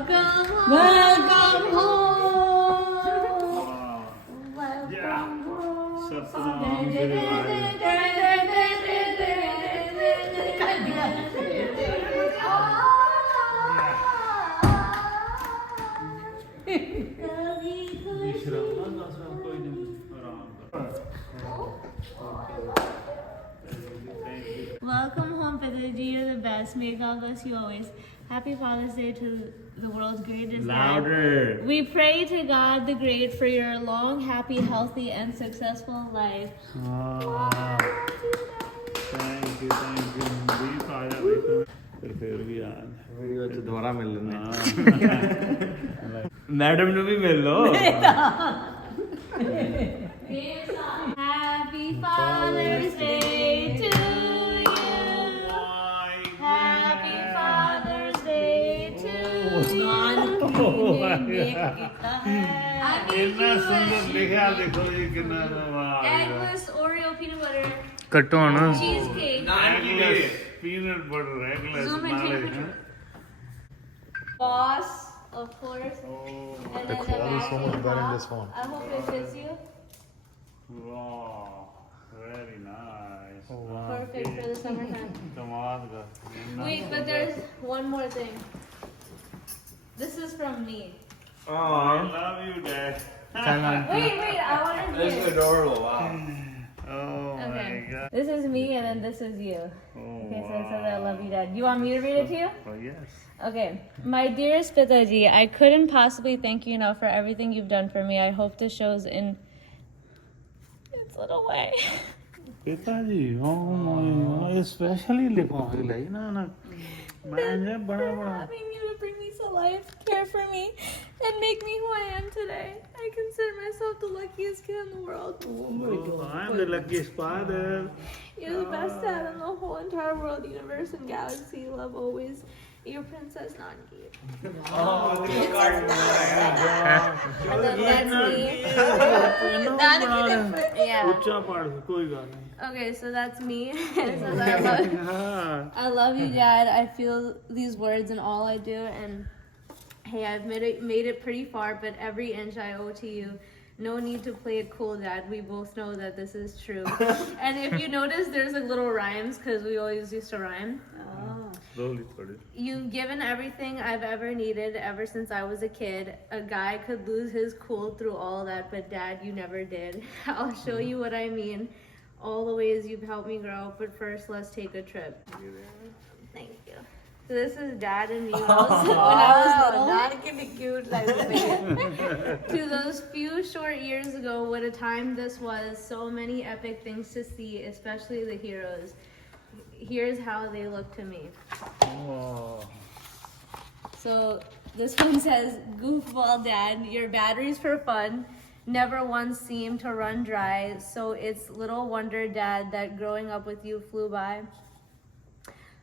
Welcome home. Welcome home. Welcome home. Satnam तेरे Welcome home, Pitaji. You're the best. May God bless you always. Happy Father's Day to the world's greatest Louder. dad. We pray to God the Great for your long, happy, healthy, and successful life. Thank you. भी फायदा फिर भी यार video तो दोबारा मिल लेना madam ने भी मिल लो Happy Father's Day to you. Happy Father's Day to you. कितना सुंदर लिखा देखो ये कितना Eggless Oreo peanut butter कट्टो ना cheesecake. peanut butter eggless Zoom in, take a picture. Boss, of course. Oh, And The then quality is so much better in this one. one. I hope it fits you. wow, very nice. Oh, wow. Perfect for the summertime. कमाल का Wait, but there's one more thing. This is from me. I love you, Dad. Wait, I want to This is hear. adorable. Wow. Oh my Okay. God. This is me, and then this is you. Oh, Okay, so it says I love you, Dad. You want me to read it to you? Oh yes. Okay. My dearest Pitaji, I couldn't possibly thank you enough for everything you've done for me. I hope this shows in its little way. पिताजी oh my God, especially लिखो हिलाई ना ना मैं जब बड़ा For बड़ा having you to bring me to life, care for me, and make me who I am today. I consider myself the luckiest kid in the world. I'm the luckiest father. You're the best dad in the whole entire world, universe, and galaxy. Love always, your Princess Naanki. And then that's me. Yeah. ऊंचा पहाड़ कोई बात नहीं Okay, so that's me. It says, I love you, Dad. I feel these words in all I do, and hey, I've made it pretty far, but every inch I owe to you. No need to play it cool, Dad. We both know that this is true. And if you notice, there's like little rhymes because we always used to rhyme. slowly थोड़ी You've given everything I've ever needed ever since I was a kid. A guy could lose his cool through all that, but Dad, you never did. I'll show you what I mean. All the ways you've helped me grow, but first let's take a trip. Thank you. So this is Dad and me when I was little. Naanki be cute like this. To those few short years ago, what a time this was. So many epic things to see, especially the heroes. Here's how they look to me. oh So this one says, Goofball Dad, your batteries for fun never once seemed to run dry. So it's little wonder, Dad, that growing up with you flew by.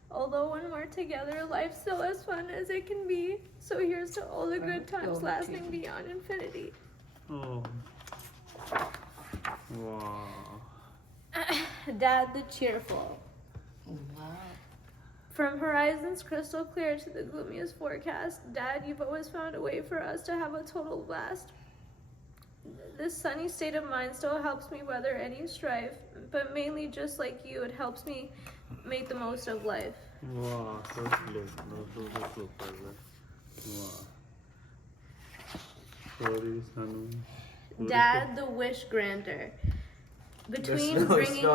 Although when we're together, life's still as fun as it can be. So here's to all the good times lasting beyond infinity. oh wow Dad the cheerful. From horizons crystal clear to the gloomiest forecast, Dad, you've always found a way for us to have a total blast. This sunny state of mind still helps me weather any strife, but mainly just like you, it helps me make the most of life. wow so slow wow sorry Sanu Dad, the wish granter. Between bringing me...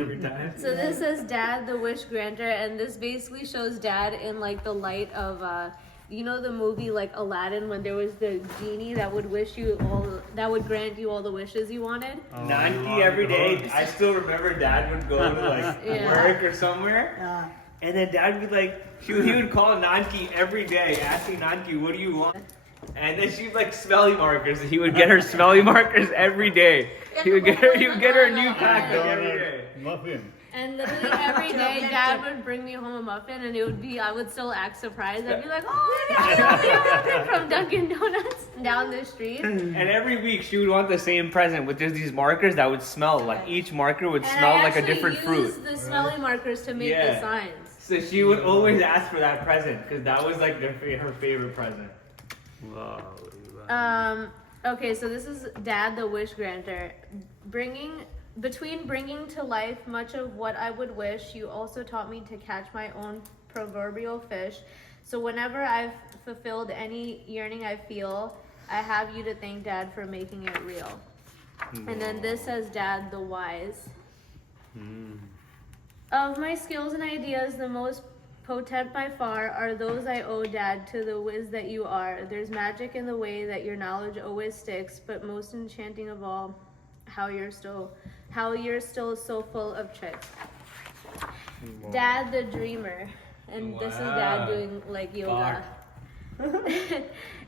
every time. So this says Dad, the wish granter, and this basically shows Dad in like the light of, you know, the movie like Aladdin when there was the genie that would wish you all, that would grant you all the wishes you wanted. Naanki every day. I still remember Dad would go to like Yeah. work or somewhere, and then Dad would be like, he would call Naanki every day, asking Naanki, "What do you want?" And then she'd like smelly markers. He would get her smelly markers every day. He would get her a new pack like, every day. muffin And literally every day, Dad would bring me home a muffin, and it would be, I would still act surprised. I'd be like, oh, Dad, I got a muffin from Dunkin' Donuts down the street. And every week she would want the same present with just these markers that would smell. Like each marker would And smell I like a different actually fruit. used the smelly markers to make the signs. So she would always ask for that present because that was like her favorite present. Wow. Okay, so this is Dad, the wish granter. Between bringing to life much of what I would wish, you also taught me to catch my own proverbial fish. So whenever I've fulfilled any yearning I feel, I have you to thank, Dad, for making it real. And then this says Dad, the wise. Of my skills and ideas, the most potent by far are those I owe, Dad, to the whiz that you are. There's magic in the way that your knowledge always sticks, but most enchanting of all, how you're still so full of tricks. Dad, the dreamer. And this is Dad doing like yoga.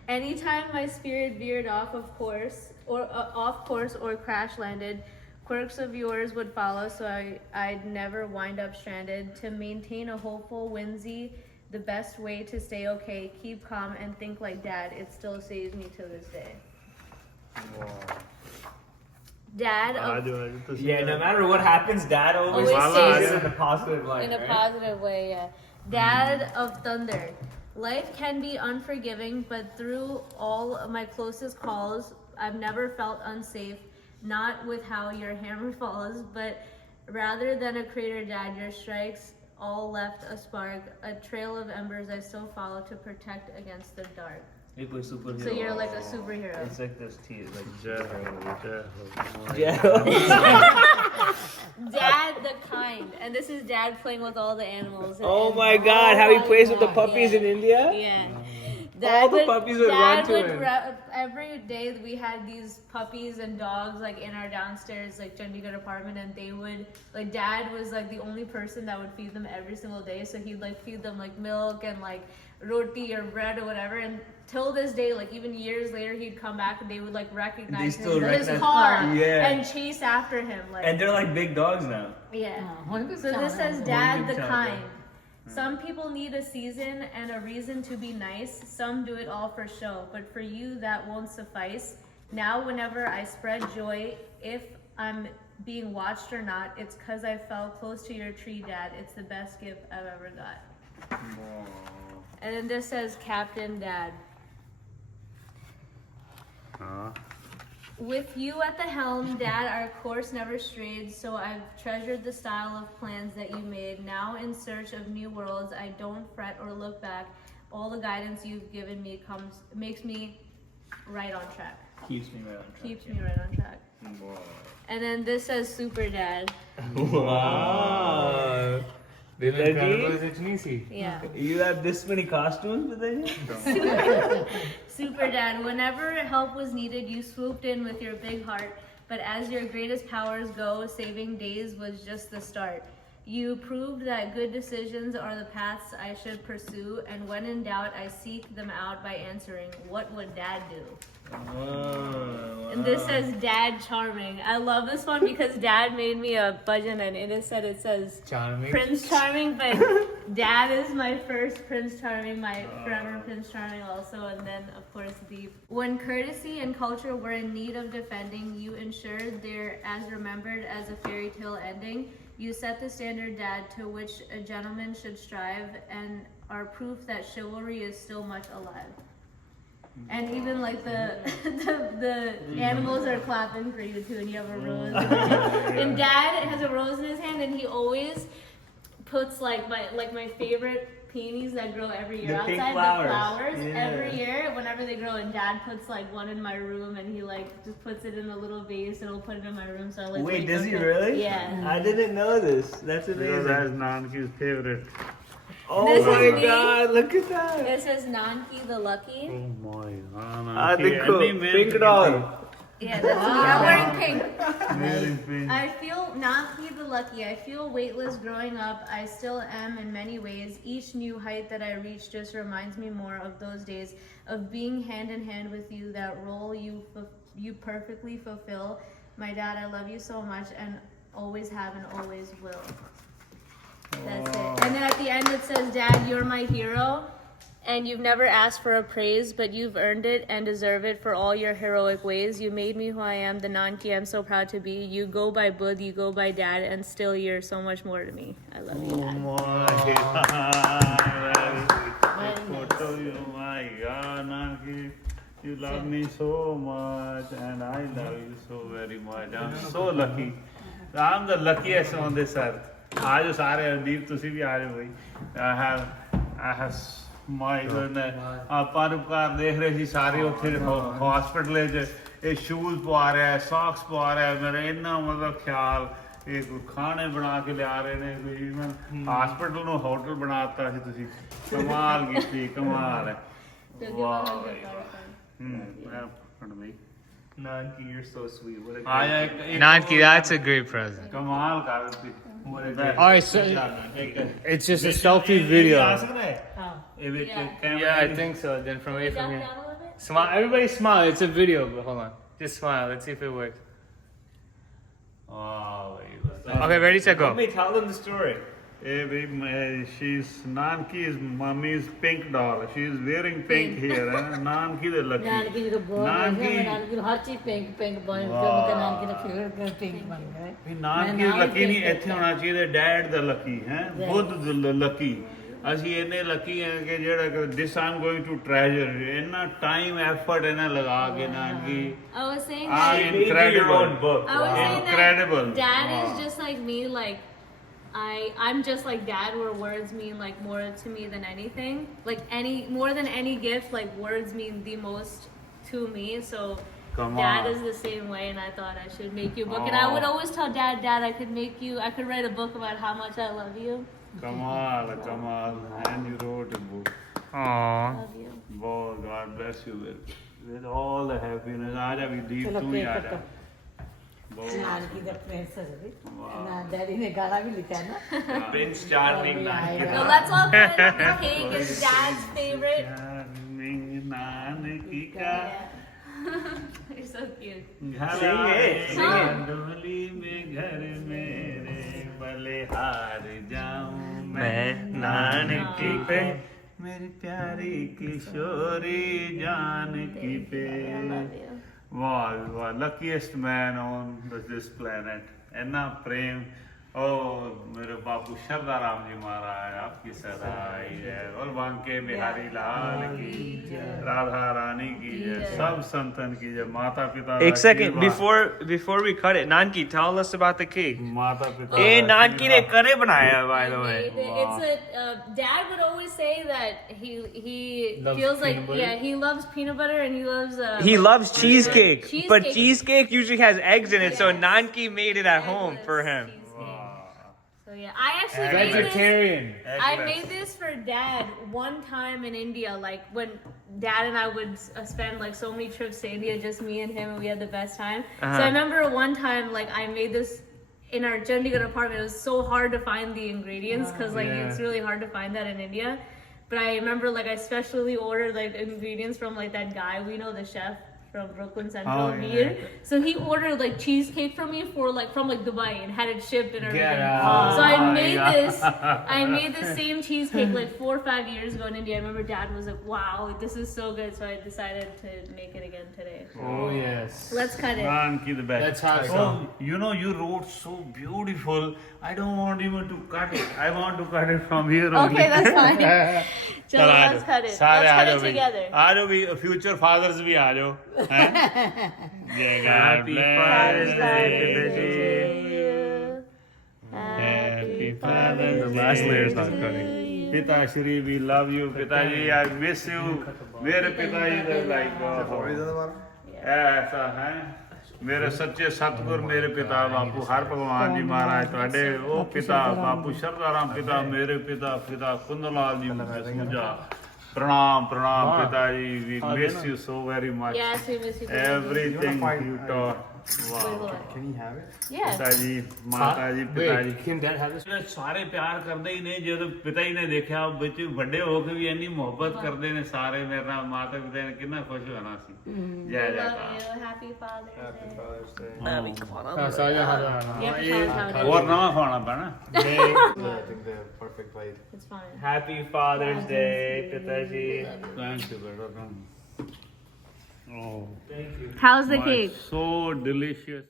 Anytime my spirit veered off course or crash landed, quirks of yours would follow, so I'd never wind up stranded. To maintain a hopeful whimsy, the best way to stay okay, keep calm and think like Dad. It still saves me to this day. Wow. Dad, Yeah, no matter what happens, Dad always Always stays stays in a positive light. in a right? positive way, yeah. Dad of thunder. Life can be unforgiving, but through all of my closest calls, I've never felt unsafe. Not with how your hammer falls, but rather than a crater, Dad, your strikes all left a spark, a trail of embers I still follow to protect against the dark. It was superhero. So you're like a superhero. It's like this tea, like Yeah. Dad the kind, and this is Dad playing with all the animals. Oh and my God! How he plays with the yeah, puppies in India? Yeah. All the puppies would run to him. Every day we had these puppies and dogs like in our downstairs like Chandigarh apartment, and they would like Dad was like the only person that would feed them every single day, so he'd like feed them like milk and like roti or bread or whatever, and till this day, like even years later, he'd come back and they would like recognize him, his car, Yeah. and chase after him. Like, And they're like big dogs now. yeah. So this says Dad the kind. Some people need a season and a reason to be nice. Some do it all for show, but for you that won't suffice. Now whenever I spread joy, if I'm being watched or not, it's 'cause I fell close to your tree, Dad. It's the best gift I've ever got. And then this says Captain Dad. With you at the helm, Dad, our course never strayed, so I've treasured the style of plans that you made. Now in search of new worlds, I don't fret or look back. All the guidance you've given me makes me right on track. Keeps me right on track. Keeps me right on track. And then this says Super Dad. Wow. Pidaji? Yeah. You have this many costumes, Pidaji? Super Dad, whenever help was needed, you swooped in with your big heart. But as your greatest powers go, saving days was just the start. You proved that good decisions are the paths I should pursue, and when in doubt, I seek them out by answering, what would Dad do? And this says Dad Charming. I love this one because Dad made me a bhajan, and it says Charming. Prince Charming, but Dad is my first Prince Charming, my forever Prince Charming also, and then of course Deep. When courtesy and culture were in need of defending, you ensured they're as remembered as a fairy tale ending. You set the standard, Dad, to which a gentleman should strive, and are proof that chivalry is still much alive. And even like the animals are clapping for you too, and you have a rose. And Dad has a rose in his hand, and he always puts like my favorite peonies that grow every year The outside pink the flowers. flowers Yeah. every year whenever they grow. And Dad puts like one in my room, and he like just puts it in a little vase, and he'll put it in my room. So I like. Wait, wake does up he and- really? Yeah. I didn't know this. That's Because that's amazing. Naanki's favorite. Oh This my is me. God, look at that. It says Naanki the Lucky. Oh my. Pink doll. Yeah, that's me. I'm wearing pink. Wearing pink. I feel not be the lucky. I feel weightless growing up. I still am in many ways. Each new height that I reach just reminds me more of those days of being hand in hand with you. That role you perfectly fulfill. My Dad, I love you so much and always have and always will. That's it. And then at the end it says, Dad, you're my hero. And you've never asked for a praise, but you've earned it and deserve it for all your heroic ways. You made me who I am, the Naanki I'm so proud to be. You go by Bud, you go by Dad, and still you're so much more to me. I love you, Dad. Photo, you, my God, Naanki. You love me so much, and I love you so very much. I'm so lucky. I'm the luckiest on this earth. Aajo sare Deep, ਤੁਸੀਂ ਵੀ ਆਜੋ ਬਈ. I have my goodness. ਆਪਾਂ ਨੂੰ ਘਰ ਦੇਖ ਰਹੇ ਸੀ ਸਾਰੇ ਉੱਥੇ ਹਸਪੀਟਲ 'ਚ ਇਹ ਸ਼ੂਜ਼ ਪਵਾ ਰਿਹਾ, ਸੌਕਸ ਪਵਾ ਰਿਹਾ. ਮੇਰਾ ਇੰਨਾ ਮਤਲਬ ਖਿਆਲ ਇਹ ਕੋਈ ਖਾਣੇ ਬਣਾ ਕੇ ਲਿਆ ਰਹੇ ਨੇ, ਕੋਈ ਇਵਨ ਹਸਪੀਟਲ ਨੂੰ ਹੋਟਲ ਬਣਾਤਾ ਸੀ ਤੁਸੀਂ. ਕਮਾਲ ਕੀਤੀ, ਕਮਾਲ ਹੈ. ਵਾਹ Naanki, you're so sweet. What a ਆਇਆ great ਇੱਕ Naanki, that's a great present. ਕਮਾਲ ਕਰ ਦਿੱਤੀ. Alright, so it's just a selfie video. ਆ ਸਕਦਾ ਹੈ ਇਹ ਵਿੱਚ camera. Yeah, I think so. Then from here. Down a little bit? Smile. Everybody smile. It's a video, but hold on. Just smile. Let's see if it works. ਵਾਹ Okay, ready, set, go. Let me tell them the story. she's Naanki's mummy's pink doll. She's wearing pink here. Naanki the lucky. Naanki ji को बहुत नानकी- नानकी को हर चीज pink pink बन वाह। नानकी का favourite pink बन गया Naanki the lucky ਨਹੀਂ ਇੱਥੇ ਹੋਣਾ ਚਾਹੀਦਾ. Dad the lucky ਹੈ, Buddh the lucky. ਅਸੀਂ ਇੰਨੇ ਲੱਕੀ ਹਾਂ ਕਿ ਜਿਹੜਾ this I'm going to treasure. ਇੰਨਾ time effort ਇਹਨਾਂ ਲਗਾ ਕੇ Naanki. I was saying Ah, that. Made you your incredible. own book. I was saying Incredible. that Dad Wow. is just like me. Like I'm just like Dad, where words mean like more to me than anything. Like more than any gift, like words mean the most to me. So Come Dad on. is the same way, and I thought I should make you a book. And I would always tell Dad, I could write a book about how much I love you. Kamal. And you wrote a book. Aww. Love you. Oh, God bless you with all the happiness. Aja bhi deep चलो tu hi cake aja. Nanaki का princess भी ना daddy ने गाना भी लिखा है ना Prince Charming Naanki. So let's all cut it. The cake is Dad's favorite. Naanki ka You're so cute. Sing it, sing it. डोली में घर मेरे बलिहार जाऊं मैं नानकी पे मेरी प्यारी किशोरी जानकी पे. I love you. Wow, luckiest man on this planet. Enna prem. Oh, मेरे बापू शरदा राम जी महाराज आपकी सदाई है. और बांके बिहारी लाल की राधा रानी की जय. सब संतन की जय. माता पिता एक second before we cut it, Naanki, tell us about the cake. माता पिता Eh, Naanki ne kare banaya, by the way. It's Dad would always say that he Loves feels like peanut butter? he loves peanut butter and he loves He loves cheesecake, but Cheesecake. cheesecake usually has eggs in it, so Yes. Naanki made it at home for him. cheesecake. So yeah, I actually made this. Vegetarian. I made this for Dad one time in India, like when Dad and I would spend like so many trips to India, just me and him, and we had the best time. So I remember one time, like I made this in our Chandigarh apartment. It was so hard to find the ingredients because like it's really hard to find that in India. But I remember like I specially ordered like ingredients from like that guy we know, the chef from Brooklyn Central, Veer. So he ordered like cheesecake from me from Dubai and had it shipped and everything. out. So I made this. I made the same cheesecake like 4 or 5 years ago in India. I remember Dad was like, "Wow, this is so good." So I decided to make it again today. Oh yes. Let's cut it. Naanki the best. That's hot Oh, sauce. you know you wrote so beautiful. I don't want even to cut it. I want to cut it from here only. Okay, that's fine. Chalo, let's cut it. सारे Let's uh cut जाओ it भाई. together. आ जाओ भी future fathers भी आ जाओ. हैं? Yeah, God Happy bless Father's Day, you. Happy Father's The last Day. layer is not cutting. Pita Shri, we love you. Pitaji, I miss you. मेरे पिताजी तो like ऐसा है. मेरे सच्चे सतगुर मेरे पिता बापू हर भगवान जी महाराज ਤੁਹਾਡੇ ਉਹ ਪਿਤਾ ਬਾਪੂ ਸ਼ਰਦਾਰਾਮ ਪਿਤਾ ਮੇਰੇ ਪਿਤਾ ਕੁੰਦਲਾਲ ਜੀ ਮੁਝਾ ਪ੍ਰਣਾਮ ਪਿਤਾ ਜੀ. We miss you so very much. Yes, we miss you. Everything you taught Wait, hold on. Can he have it? Yeah. पिताजी माता जी पिताजी Wait, can Dad have this? ਸਾਰੇ ਪਿਆਰ ਕਰਦੇ ਹੀ ਨੇ ਜਦੋਂ ਪਿਤਾ ਹੀ ਨੇ ਦੇਖਿਆ ਵਿੱਚ ਵੱਡੇ ਹੋ ਕੇ ਵੀ ਇੰਨੀ ਮੁਹੱਬਤ ਕਰਦੇ ਨੇ ਸਾਰੇ ਮੇਰੇ ਨਾਲ ਮਾਤਾ ਪਿਤਾ ਨੇ ਕਿੰਨਾ ਖੁਸ਼ ਹੋਣਾ ਸੀ ਜੈ ਜੈ Love you. Happy Father's Happy Day. Father's Day. Oh, so yeah, hold on. You have to count how it ਹੋਰ ਨਵਾਂ ਖਾਣਾ ਪੈਣਾ I think the perfect light. is. It's fine. Happy Father's Day, Pitaji. Thank you ਬੇਟਾ Oh, How's the cake? so delicious.